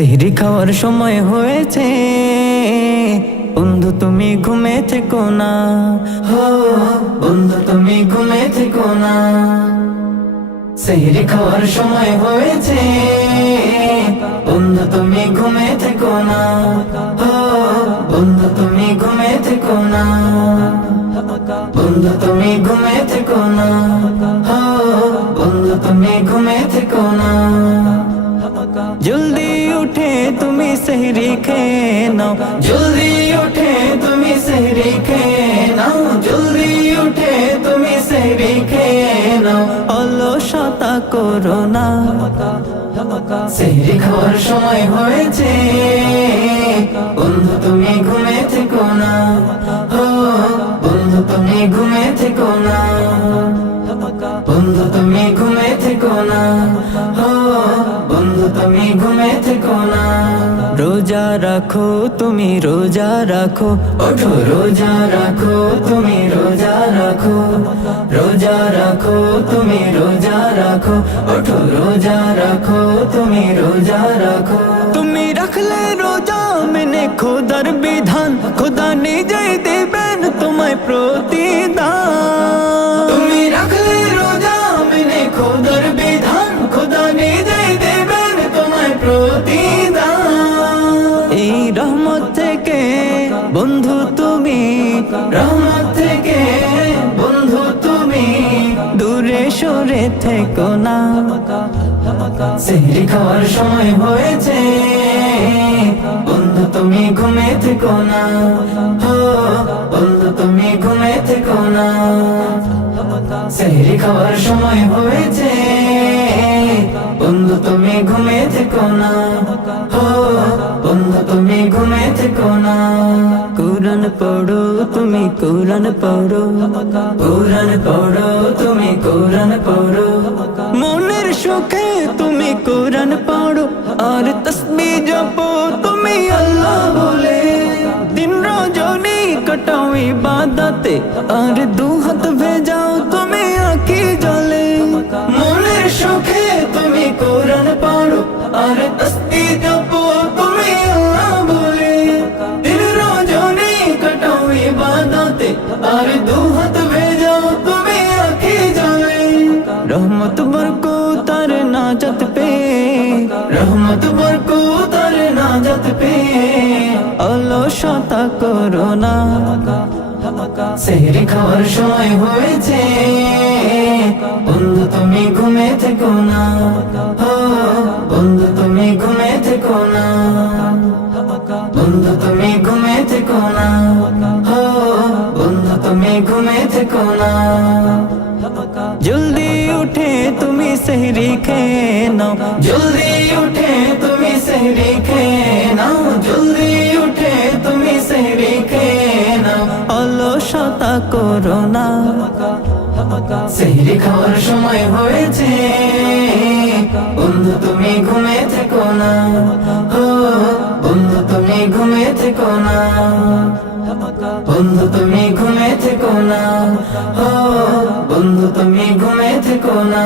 সেহরি খাওয়ার সময় হয়েছে, বন্ধু তুমি ঘুমে থেকো না, হো বন্ধু তুমি ঘুমে থেকো না। সেহরি খাওয়ার সময় হয়েছে, বন্ধু তুমি ঘুমে থেকো না, হো বন্ধু তুমি ঘুমে থেকো না, বন্ধু তুমি ঘুমে থেকো না, হো বন্ধু তুমি ঘুমে থেকো না। জলদি উঠে তুমি সেহরি খেয়ে নাও, জলদি উঠে তুমি সেহরি খেয়ে নাও, জলদি উঠে তুমি সেহরি খেয়ে নাও, অলসতা করো না। সেহরি খাওয়ার সময় হয়েছে, বন্ধু তুমি ঘুমে থেকো না, ও বন্ধু তুমি ঘুমে থেকো না, বন্ধু তুমি ঘুমে থেকো না, ও বন্ধু তুমি ঘুমে থেকো না। রোজা রাখো তুমি রোজা রাখো, ওঠো রোজা রাখো তুমি রোজা রাখো, রোজা রাখো তুমি রোজা রাখো, ওঠো রোজা রাখো তুমি রোজা রাখো। তুমি রাখলে রোজা মেনে খোদার বিধান, খোদা নিজেই দেবেন তোমায় প্রতিদান। তুমি রাখলে রোজা মেনে খোদার বিধান, খোদা নিজেই দেবেন তোমায় প্রতিদান। এই রহমত থেকে বন্ধু তুমি, রহমত থেকে বন্ধু তুমি দূরে সরে থেকো না। সেহরি খাওয়ার সময় হয়েছে, বন্ধু তুমি ঘুমে থেকো না, ও বন্ধু তুমি ঘুমে থেকো না। সেহরি খাওয়ার সময় হয়েছে, বন্ধু তুমি ঘুমে থেকো না, ও বন্ধু তুমি ঘুমে থেকো না। কুরআন পড়ো তুমি কুরআন পড়ো, কুরআন পড়ো তুমি কুরআন পড়ো, মনের সুখে তুমি কুরআন পড়ো, আর তাসবিহ জপো তুমি আল্লাহ বলে। দিন রজনী কাটাও ইবাদতে, আর দুহাত ভেজাও তুমি আঁখি জলে। মনের সুখে তুমি কুরআন পড়ো, আর তাসবিহ জপো তুমি আল্লাহ বলে। দিন রজনী কাটাও ইবাদতে, আর দুহাত ভেজাও তুমি আঁখি জলে। রহমত বরকত আর নাজাত পে, রহমত বরকত আর নাজাত পে অলসতা করো না। সেহরি খাওয়ার সময় হয়েছে, বন্ধু তুমি ঘুমে থেকো না, ও বন্ধু তুমি ঘুমে থেকো না, বন্ধু তুমি ঘুমে থেকো না, ও বন্ধু তুমি ঘুমে থেকো না। জলদি উঠে তুমি সেহরি খেয়ে নাও, জলদি উঠে তুমি সেহরি খেয়ে নাও, জলদি উঠে তুমি সেহরি খেয়ে নাও, অলসতা করো না। সেহরি খাওয়ার সময় হয়েছে, বন্ধু তুমি ঘুমে থেকো না, ও বন্ধু তুমি ঘুমে থেকো না, বন্ধু তুমি ঘুমে থেকো না, ও বন্ধু তুমি ঘুমে থেকো না।